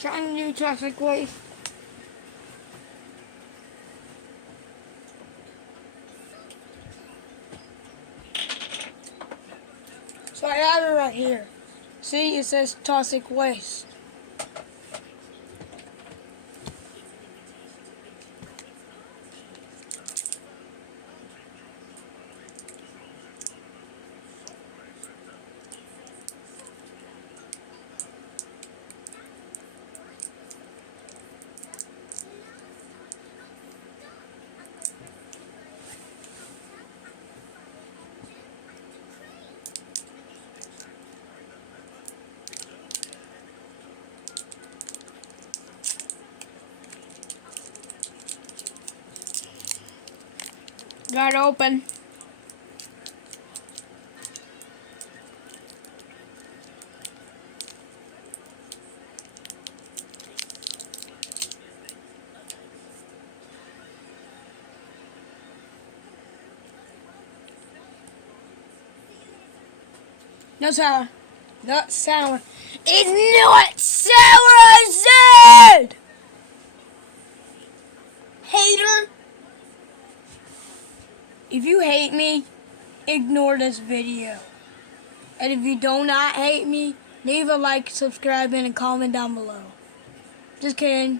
Trying to do toxic waste. So I have it right here. See, it says toxic waste. Got it open. No sour. Not sour. It's not sour, I said! Hater! If you hate me, ignore this video. And if you do not hate me, leave a like, subscribe, and a comment down below. Just kidding.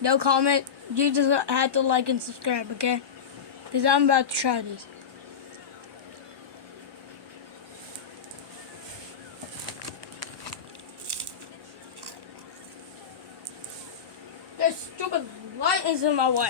No comment. You just have to like and subscribe, okay? Because I'm about to try this. This stupid light is in my way.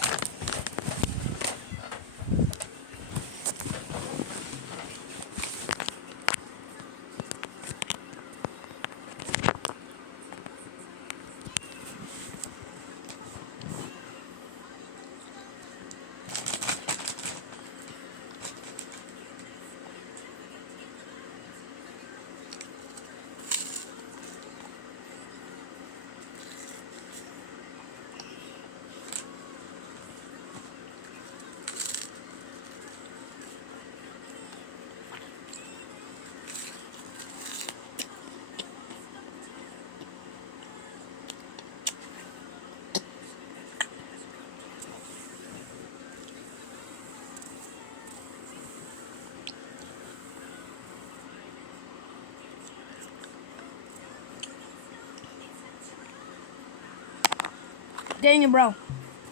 Dang it, bro.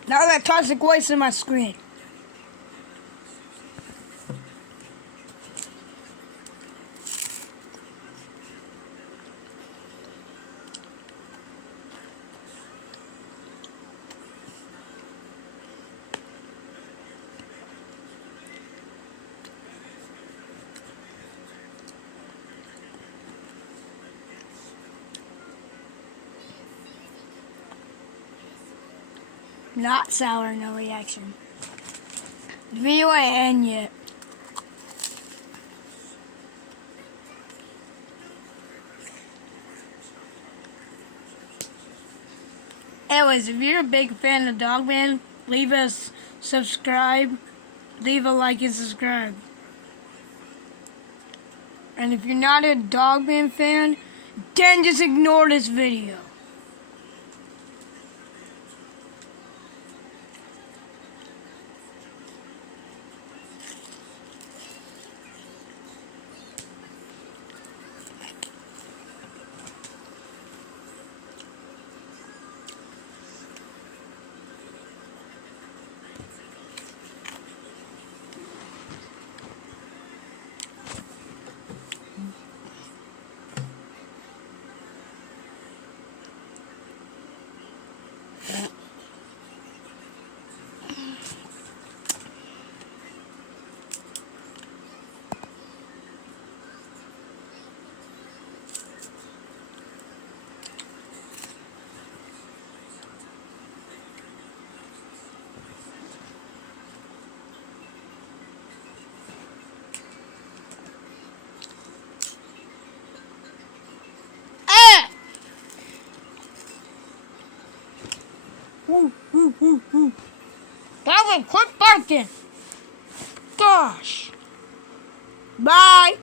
Now I got toxic waste in my screen. Not sour, no reaction. The video ain't end yet. Anyways, if you're a big fan of Dogman, leave us subscribe, leave a like and subscribe. And if you're not a Dogman fan, then just ignore this video. That was quit barking. Gosh. Bye.